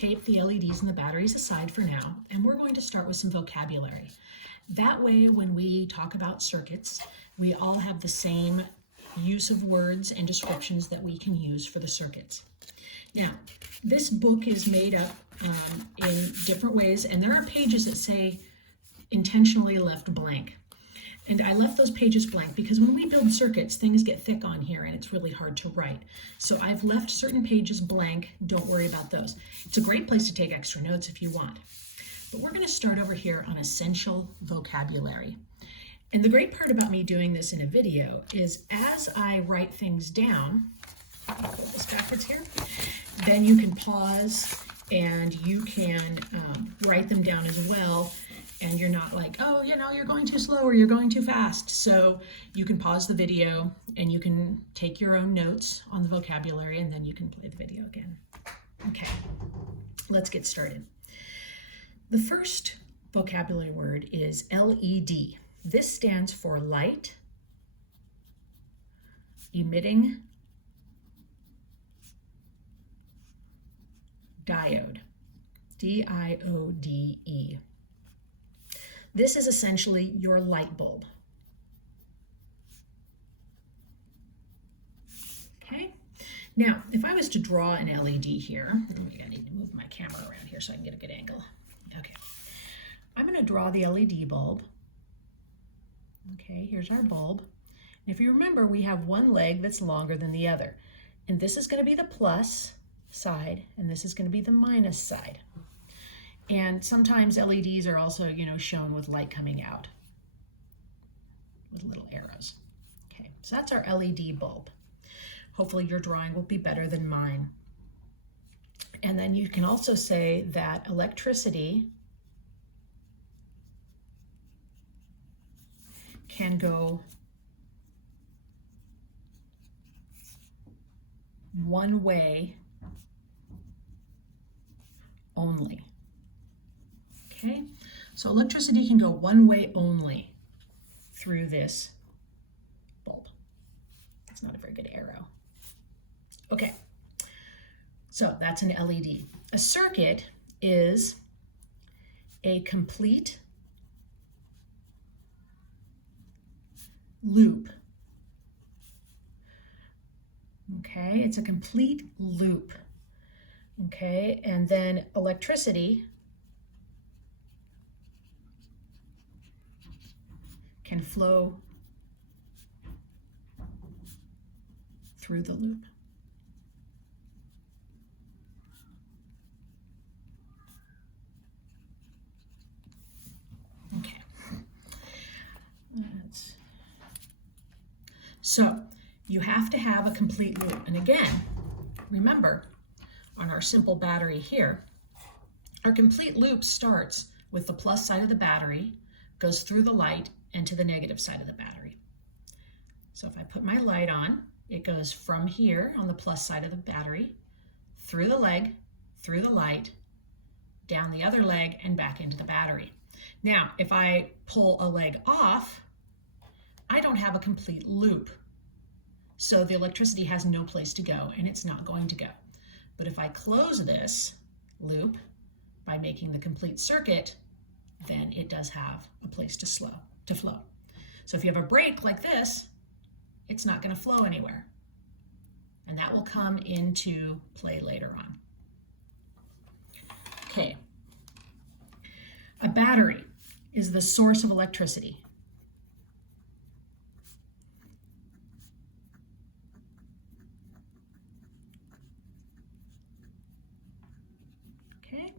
tape the LEDs and the batteries aside for now, and we're going to start with some vocabulary. That way, when we talk about circuits, we all have the same use of words and descriptions that we can use for the circuits. Now, this book is made up in different ways, and there are pages that say intentionally left blank. And I left those pages blank because when we build circuits, things get thick on here and it's really hard to write. So I've left certain pages blank. Don't worry about those. It's a great place to take extra notes if you want. But we're going to start over here on essential vocabulary. And the great part about me doing this in a video is as I write things down, let me put this backwards here, then you can pause and you can write them down as well. And you're not like, oh, you're going too slow or you're going too fast. So you can pause the video and you can take your own notes on the vocabulary and then you can play the video again. Okay, let's get started. The first vocabulary word is LED. This stands for light emitting diode, D-I-O-D-E. This is essentially your light bulb. Okay, now if I was to draw an LED here, I need to move my camera around here so I can get a good angle. Okay, I'm going to draw the LED bulb. Okay, here's our bulb. And if you remember, we have one leg that's longer than the other. And this is going to be the plus side, and this is going to be the minus side. And sometimes LEDs are also, shown with light coming out with little arrows. Okay, so that's our LED bulb. Hopefully your drawing will be better than mine. And then you can also say that electricity can go one way only. Okay, so electricity can go one way only through this bulb. That's not a very good arrow. Okay, so that's an LED. A circuit is a complete loop. Okay, it's a complete loop. Okay, and then electricity can flow through the loop. Okay. So you have to have a complete loop. And again, remember, on our simple battery here, our complete loop starts with the plus side of the battery, goes through the light, and to the negative side of the battery. So if I put my light on, it goes from here on the plus side of the battery, through the leg, through the light, down the other leg, and back into the battery. Now, if I pull a leg off, I don't have a complete loop. So the electricity has no place to go, and it's not going to go. But if I close this loop by making the complete circuit, then it does have a place to flow. So if you have a break like this, it's not going to flow anywhere. And that will come into play later on. Okay. A battery is the source of electricity. Okay.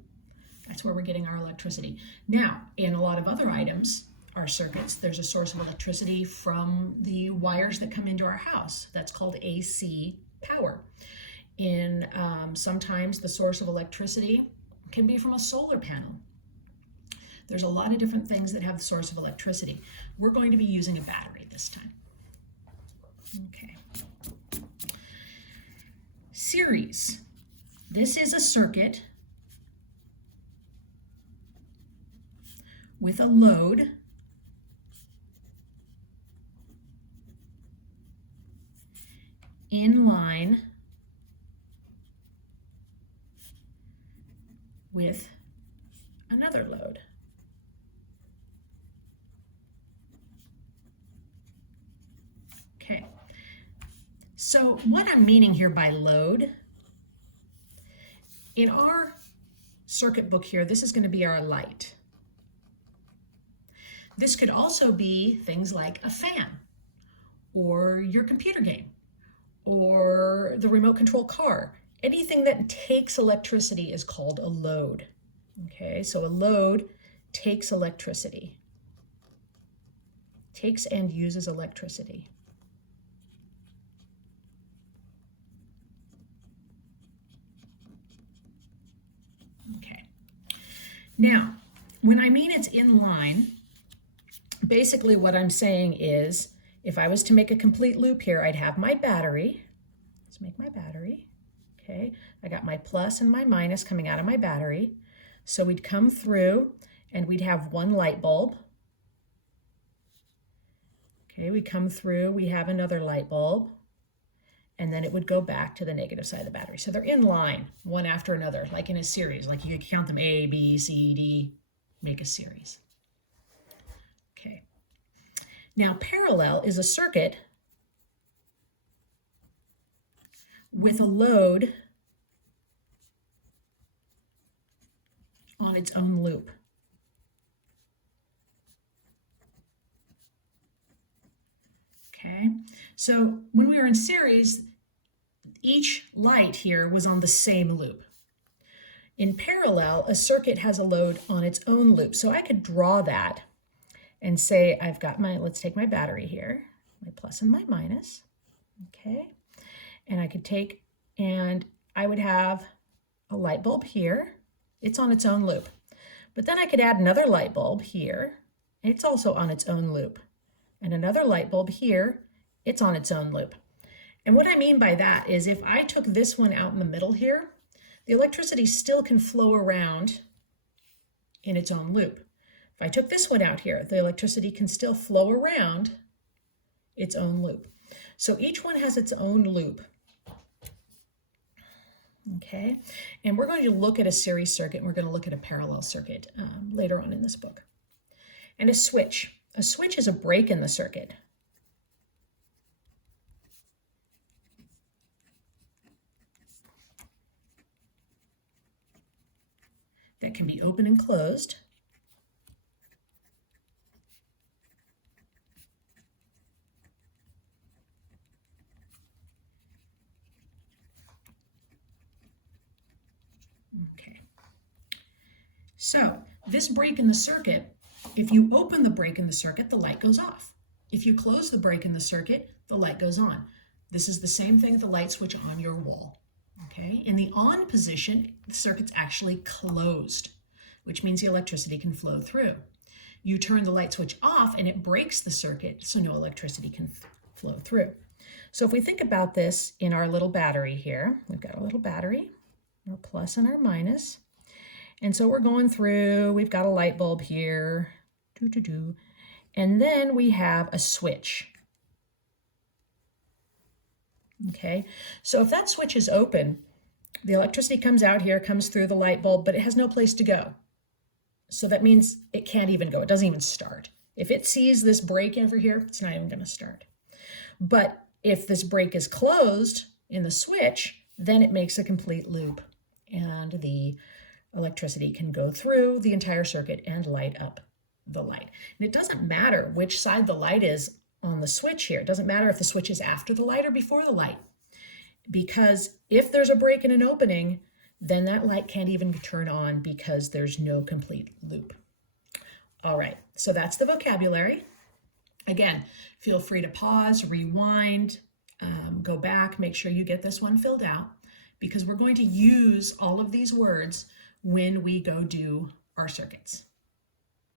That's where we're getting our electricity. Now, in a lot of other items, our circuits, there's a source of electricity from the wires that come into our house. That's called AC power. Sometimes the source of electricity can be from a solar panel. There's a lot of different things that have the source of electricity. We're going to be using a battery this time. Okay. Series. This is a circuit with a load in line with another load. Okay, so what I'm meaning here by load, in our circuit book here, this is going to be our light. This could also be things like a fan, or your computer game, or the remote control car. Anything that takes electricity is called a load. Okay, so a load takes electricity, takes and uses electricity. Okay, now when I mean it's in line, basically what I'm saying is if I was to make a complete loop here, I'd have my battery. Let's make my battery. Okay, I got my plus and my minus coming out of my battery. So we'd come through and we'd have one light bulb. Okay, we come through, we have another light bulb, and then it would go back to the negative side of the battery. So they're in line, one after another, like in a series, like you could count them A, B, C, D, make a series. Okay. Now parallel is a circuit with a load on its own loop. Okay, so when we were in series, each light here was on the same loop. In parallel, a circuit has a load on its own loop. So I could draw that and say I've got my, let's take my battery here, my plus and my minus, okay? And I could take, and I would have a light bulb here. It's on its own loop. But then I could add another light bulb here. It's also on its own loop. And another light bulb here, it's on its own loop. And what I mean by that is if I took this one out in the middle here, the electricity still can flow around in its own loop. If I took this one out here, the electricity can still flow around its own loop. So each one has its own loop. Okay, and we're going to look at a series circuit and we're going to look at a parallel circuit later on in this book. And a switch. A switch is a break in the circuit. That can be open and closed. Okay. So this break in the circuit, if you open the break in the circuit, the light goes off. If you close the break in the circuit, the light goes on. This is the same thing with the light switch on your wall. Okay, in the on position, the circuit's actually closed, which means the electricity can flow through. You turn the light switch off and it breaks the circuit, so no electricity can flow through. So if we think about this in our little battery here, we've got a little battery, our plus and our minus. And so we're going through, we've got a light bulb here, and then we have a switch. Okay, so if that switch is open, the electricity comes out here, comes through the light bulb, but it has no place to go. So that means it can't even go. It doesn't even start. If it sees this break over here, it's not even going to start. But if this break is closed in the switch, then it makes a complete loop and the electricity can go through the entire circuit and light up the light. And it doesn't matter which side the light is on the switch here. It doesn't matter if the switch is after the light or before the light, because if there's a break and an opening, then that light can't even turn on because there's no complete loop. All right, so that's the vocabulary. Again, feel free to pause, rewind, go back, make sure you get this one filled out, because we're going to use all of these words when we go do our circuits.